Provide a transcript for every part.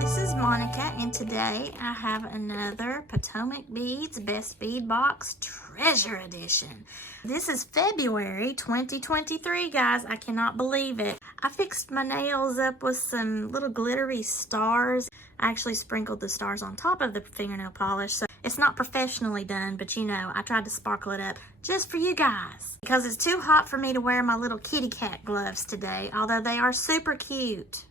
This is Monica, and today I have another Potomac Beads Best Bead Box Treasure Edition. This is February 2023, guys. I cannot believe it. I fixed my nails up with some little glittery stars. I actually sprinkled the stars on top of the fingernail polish, so it's not professionally done, but you know, I tried to sparkle it up just for you guys because it's too hot for me to wear my little kitty cat gloves today, although they are super cute.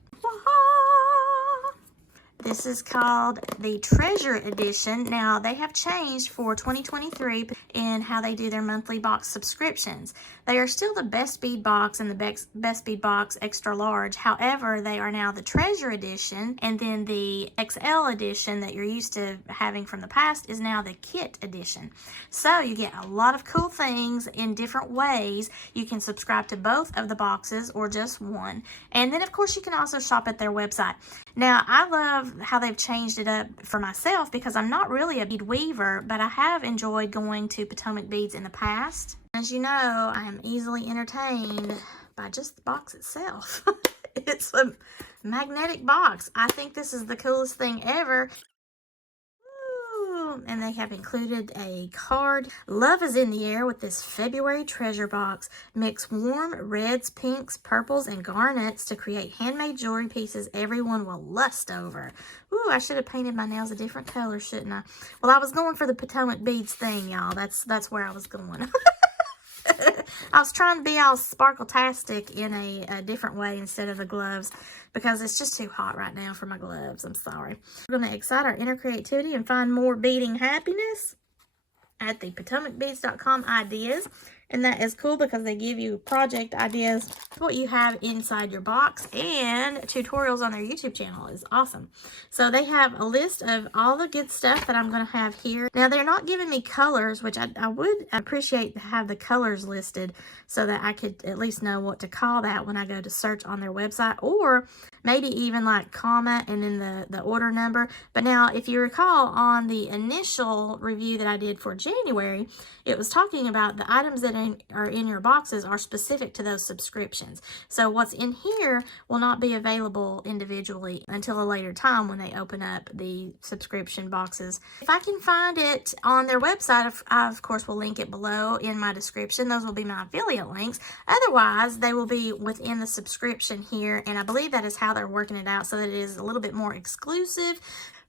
This is called the Treasure Edition. Now, they have changed for 2023 in how they do their monthly box subscriptions. They are still the Best Bead Box and the Best Bead Box Extra Large. However, they are now the Treasure Edition, and then the XL Edition that you're used to having from the past is now the Kit Edition. So, you get a lot of cool things in different ways. You can subscribe to both of the boxes or just one. And then, of course, you can also shop at their website. Now, I love how they've changed it up for myself because I'm not really a bead weaver, but I have enjoyed going to Potomac Beads in the past. As you know, I am easily entertained by just the box itself. It's a magnetic box. I think this is the coolest thing ever. And they have included a card. Love is in the air with this February treasure box. Mix warm reds, pinks, purples, and garnets to create handmade jewelry pieces everyone will lust over. Ooh, I should have painted my nails a different color, shouldn't I? Well, I was going for the Potomac Beads thing, y'all. That's where I was going. I was trying to be all sparkle-tastic in a different way instead of the gloves because it's just too hot right now for my gloves. I'm sorry. We're going to excite our inner creativity and find more beading happiness at the PotomacBeads.com ideas. And that is cool because they give you project ideas, what you have inside your box, and tutorials on their YouTube channel is awesome. So they have a list of all the good stuff that I'm going to have here. Now, they're not giving me colors, which I would appreciate to have the colors listed so that I could at least know what to call that when I go to search on their website, or maybe even like comma and then the order number. But now, if you recall on the initial review that I did for January, it was talking about the items that are in your boxes are specific to those subscriptions. So what's in here will not be available individually until a later time when they open up the subscription boxes. If I can find it on their website, I of course will link it below in my description. Those will be my affiliate links. Otherwise, they will be within the subscription here, and I believe that is how they're working it out so that it is a little bit more exclusive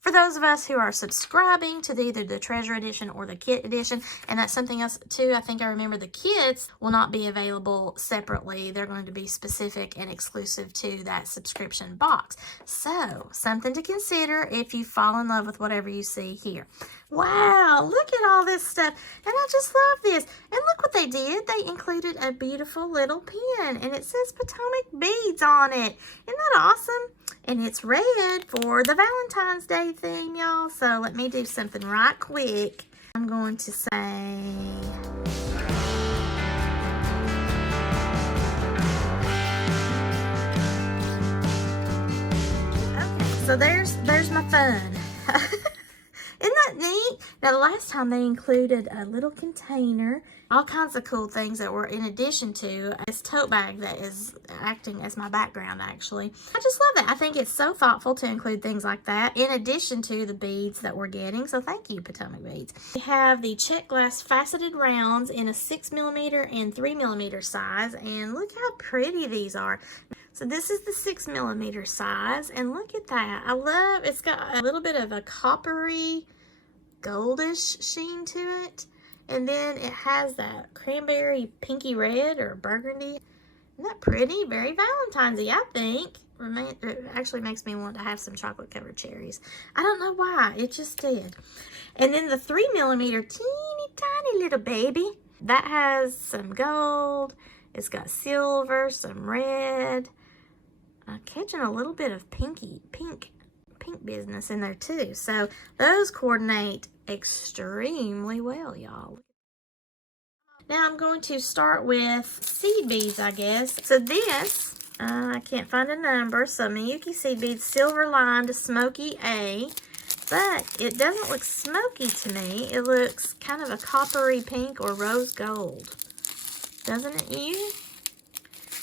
for those of us who are subscribing to either the Treasure Edition or the Kit Edition. And that's something else too. I think I remember the kits will not be available separately. They're going to be specific and exclusive to that subscription box. So, something to consider if you fall in love with whatever you see here. Wow, look at all this stuff. And I just love this. And look what they did. They included a beautiful little pin, and it says Potomac Beads on it. Isn't that awesome? And it's red for the Valentine's Day theme, y'all. So let me do something right quick. I'm going to say... Okay, so there's my fun. Isn't that neat? Now, the last time they included a little container, all kinds of cool things that were in addition to this tote bag that is acting as my background, actually. I just love that. I think it's so thoughtful to include things like that in addition to the beads that we're getting. So thank you, Potomac Beads. We have the check glass faceted rounds in a 6mm and 3mm size, and look how pretty these are. So this is the 6mm size, and look at that. I love, it's got a little bit of a coppery, goldish sheen to it. And then it has that cranberry pinky red or burgundy. Isn't that pretty? Very Valentine's-y, I think. It actually makes me want to have some chocolate-covered cherries. I don't know why. It just did. And then the 3mm, teeny tiny little baby. That has some gold. It's got silver, some red. Catching a little bit of pink business in there too. So those coordinate extremely well, y'all. Now I'm going to start with seed beads, I guess. So this, I can't find a number. So Miyuki seed beads, silver lined smoky A. But it doesn't look smoky to me. It looks kind of a coppery pink or rose gold. Doesn't it, you?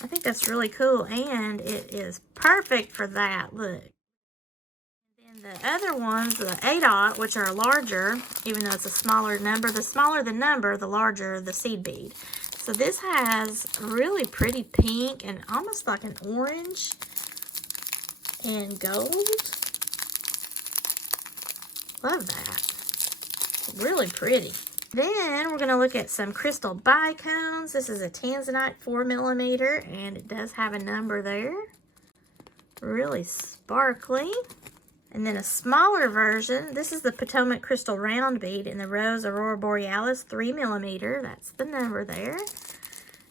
I think that's really cool, and it is perfect for that. Look. The other ones, the A-dot, which are larger, even though it's a smaller number, the smaller the number, the larger the seed bead. So this has really pretty pink and almost like an orange and gold. Love that. Really pretty. Then we're going to look at some crystal bicones. This is a tanzanite 4mm, and it does have a number there. Really sparkly. And then a smaller version. This is the Potomac crystal round bead in the rose aurora borealis 3mm. That's the number there.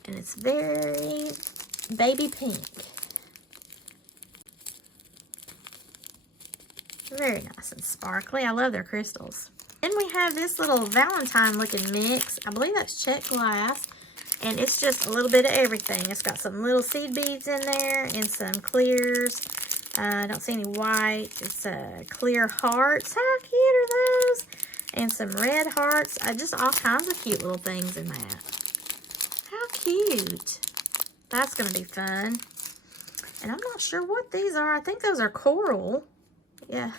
And it's very baby pink. Very nice and sparkly. I love their crystals. Then we have this little Valentine looking mix. I believe that's check glass. And it's just a little bit of everything. It's got some little seed beads in there and some clears. I don't see any white. It's clear hearts. How cute are those? And some red hearts. Just all kinds of cute little things in that. How cute. That's going to be fun. And I'm not sure what these are. I think those are coral. Yeah.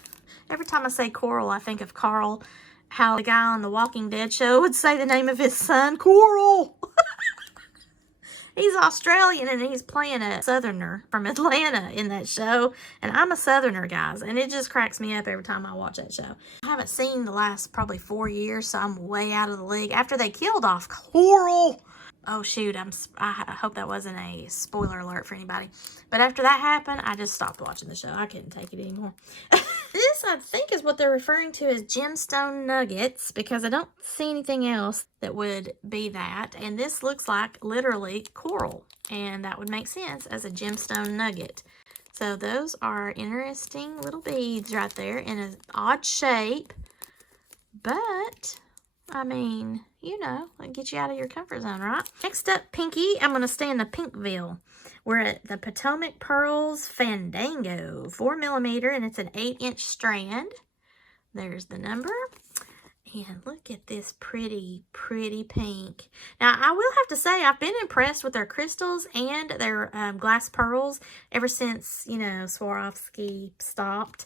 Every time I say coral, I think of Carl. How the guy on the Walking Dead show would say the name of his son, Coral. He's Australian and he's playing a Southerner from Atlanta in that show. And I'm a Southerner, guys. And it just cracks me up every time I watch that show. I haven't seen the last probably 4 years, so I'm way out of the league. After they killed off Coral. Oh, shoot. I hope that wasn't a spoiler alert for anybody. But after that happened, I just stopped watching the show. I couldn't take it anymore. This, I think, is what they're referring to as gemstone nuggets, because I don't see anything else that would be that. And this looks like literally coral, and that would make sense as a gemstone nugget. So those are interesting little beads right there in an odd shape. But, I mean, you know, it'll get you out of your comfort zone, right? Next up, Pinky. I'm going to stay in the Pinkville. We're at the Potomac Pearls Fandango 4mm, and it's an 8-inch strand. There's the number. And look at this pretty, pretty pink. Now, I will have to say, I've been impressed with their crystals and their glass pearls ever since, you know, Swarovski stopped.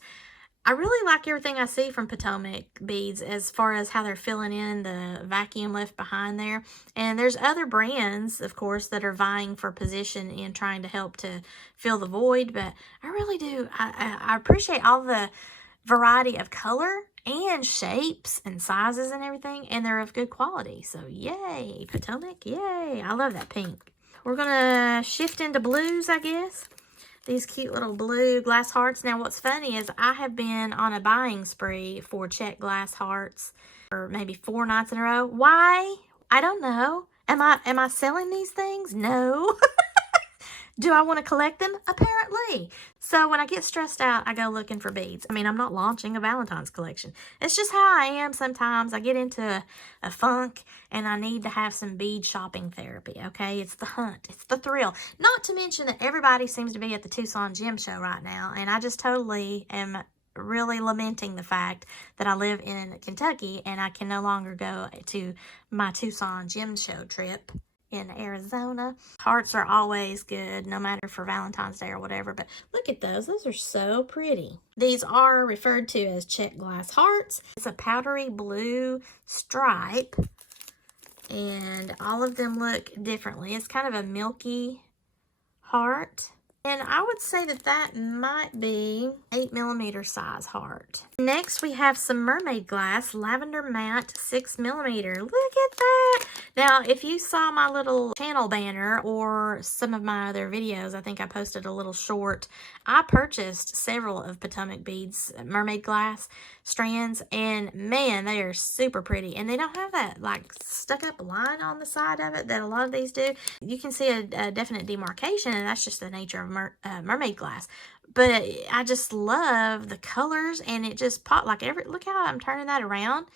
I really like everything I see from Potomac beads as far as how they're filling in the vacuum left behind there. And there's other brands, of course, that are vying for position in trying to help to fill the void. But I really do. I appreciate all the variety of color and shapes and sizes and everything. And they're of good quality. So yay, Potomac, yay. I love that pink. We're going to shift into blues, I guess. These cute little blue glass hearts. Now, what's funny is I have been on a buying spree for check glass hearts for maybe 4 nights in a row. Why? I don't know. Am I selling these things? No. Do I want to collect them? Apparently. So when I get stressed out, I go looking for beads. I mean, I'm not launching a Valentine's collection. It's just how I am sometimes. I get into a funk and I need to have some bead shopping therapy, okay? It's the hunt. It's the thrill. Not to mention that everybody seems to be at the Tucson Gem Show right now, and I just totally am really lamenting the fact that I live in Kentucky and I can no longer go to my Tucson Gem Show trip in Arizona. Hearts are always good, no matter for Valentine's Day or whatever. But look at those. Those are so pretty. These are referred to as check glass hearts. It's a powdery blue stripe, and all of them look differently. It's kind of a milky heart. And I would say that that might be 8mm size heart. Next, we have some mermaid glass, lavender matte 6mm. Look at that. Now, if you saw my little channel banner or some of my other videos, I think I posted a little short. I purchased several of Potomac Beads mermaid glass strands, and man, they are super pretty. And they don't have that like stuck up line on the side of it that a lot of these do. You can see a definite demarcation, and that's just the nature of mermaid glass. But I just love the colors, and it just popped like look how I'm turning that around.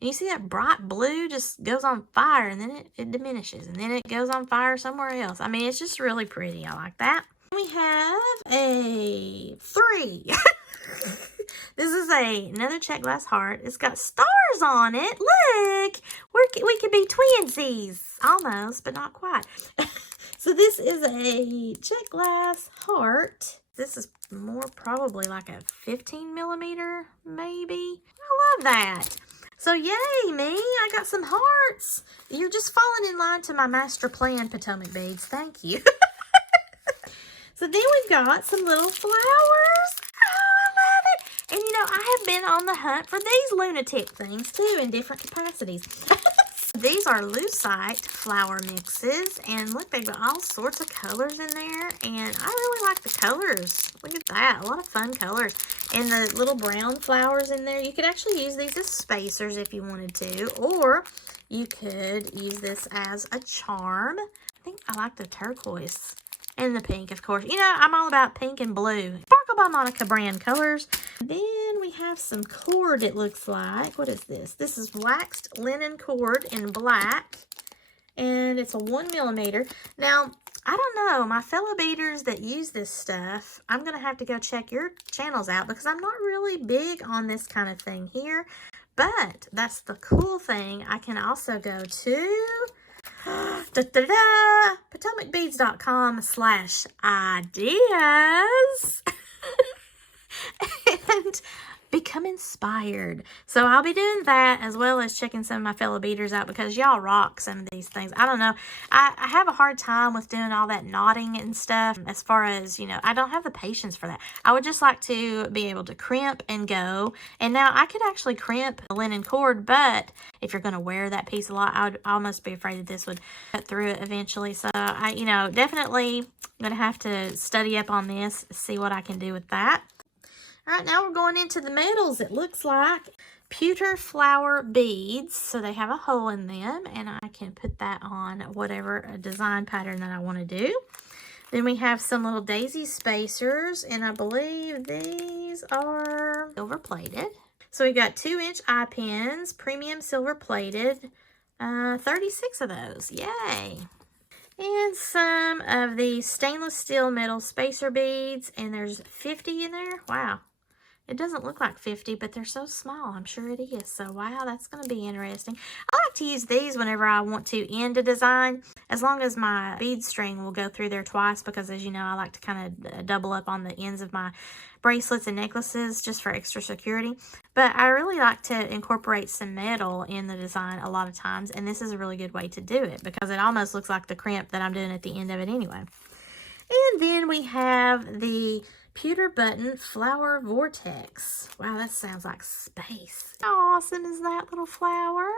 And you see that bright blue just goes on fire, and then it diminishes, and then it goes on fire somewhere else. I mean, it's just really pretty. I like that. We have a 3. This is another check glass heart. It's got stars on it. Look, we could be twinsies. Almost, but not quite. So this is a check glass heart. This is more probably like a 15 millimeter, maybe. I love that. So yay me, I got some hearts. You're just falling in line to my master plan, Potomac Beads. Thank you. So then we've got some little flowers. Oh, I love it. And you know, I have been on the hunt for these lunatic things too in different capacities. These are lucite flower mixes, and look, they've got all sorts of colors in there, and I really like the colors. Look at that, a lot of fun colors. And the little brown flowers in there, you could actually use these as spacers if you wanted to, or you could use this as a charm. I think I like the turquoise and the pink, of course. You know, I'm all about pink and blue. Sparkle by Monica brand colors. Then we have some cord, it looks like. What is this? This is waxed linen cord in black. And it's a 1 millimeter. Now, I don't know. My fellow beaders that use this stuff, I'm going to have to go check your channels out because I'm not really big on this kind of thing here. But that's the cool thing. I can also go to PotomacBeads.com/ideas and become inspired. So I'll be doing that as well as checking some of my fellow beaders out because y'all rock some of these things. I don't know. I have a hard time with doing all that knotting and stuff as far as, you know, I don't have the patience for that. I would just like to be able to crimp and go. And now I could actually crimp a linen cord, but if you're going to wear that piece a lot, I would almost be afraid that this would cut through it eventually. So I, you know, definitely going to have to study up on this, see what I can do with that. All right, now we're going into the metals, it looks like. Pewter flower beads, so they have a hole in them, and I can put that on whatever design pattern that I want to do. Then we have some little daisy spacers, and I believe these are silver plated. So we got 2-inch eye pins, premium silver plated, 36 of those, yay. And some of these stainless steel metal spacer beads, and there's 50 in there, wow. It doesn't look like 50, but they're so small. I'm sure it is. So, wow, that's going to be interesting. I like to use these whenever I want to end a design, as long as my bead string will go through there twice, because as you know, I like to kind of double up on the ends of my bracelets and necklaces just for extra security. But I really like to incorporate some metal in the design a lot of times, and this is a really good way to do it because it almost looks like the crimp that I'm doing at the end of it anyway. And then we have the pewter button flower vortex. Wow, that sounds like space. How awesome is that little flower?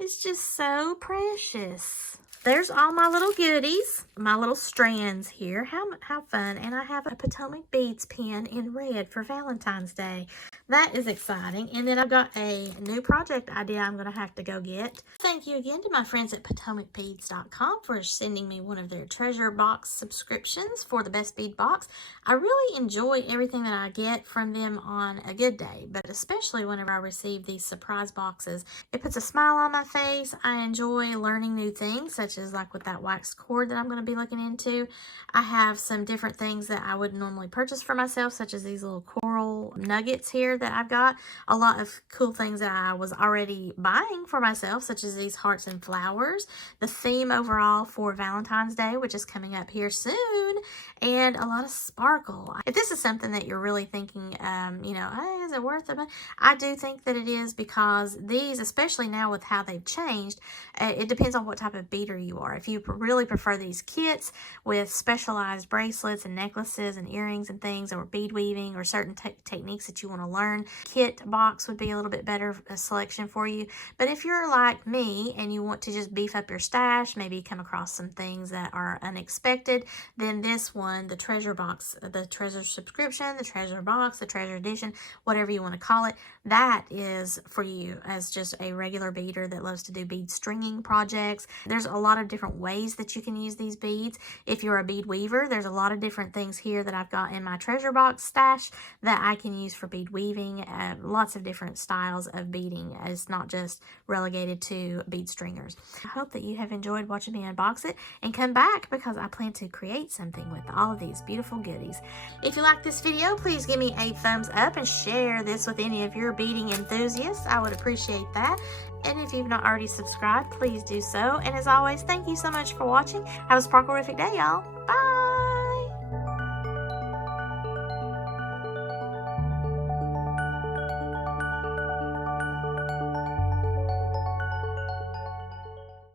It's just so precious. There's all my little goodies, my little strands here. How fun. And I have a Potomac Beads pin in red for Valentine's Day. That is exciting. And then I've got a new project idea I'm going to have to go get. Thank you again to my friends at PotomacBeads.com for sending me one of their treasure box subscriptions for the best bead box. I really enjoy everything that I get from them on a good day, but especially whenever I receive these surprise boxes. It puts a smile on my face. I enjoy learning new things, such as like with that waxed cord that I'm going to be looking into. I have some different things that I wouldn't normally purchase for myself, such as these little coral nuggets here that I've got. A lot of cool things that I was already buying for myself, such as these hearts and flowers. The theme overall for Valentine's Day, which is coming up here soon, and a lot of sparkle. If this is something that you're really thinking, you know, hey, is it worth it? I do think that it is, because these, especially now with how they've changed, it depends on what type of beader you are. If you really prefer these kits with specialized bracelets and necklaces and earrings and things, or bead weaving, or certain techniques that you want to learn, kit box would be a little bit better selection for you. But if you're like me and you want to just beef up your stash, maybe come across some things that are unexpected, then this one, the treasure box, the treasure subscription, the treasure box, the treasure edition, whatever you want to call it, that is for you as just a regular beader that loves to do bead stringing projects. There's a lot of different ways that you can use these beads. If you're a bead weaver, there's a lot of different things here that I've got in my treasure box stash that I can use for bead weaving. Lots of different styles of beading. It's not just relegated to bead stringers. I hope that you have enjoyed watching me unbox it, and come back because I plan to create something with all of these beautiful goodies. If you like this video, please give me a thumbs up and share this with any of your beading enthusiasts. I would appreciate that. And if you've not already subscribed, please do so. And as always, thank you so much for watching. Have a sparkle-rific day, y'all. Bye!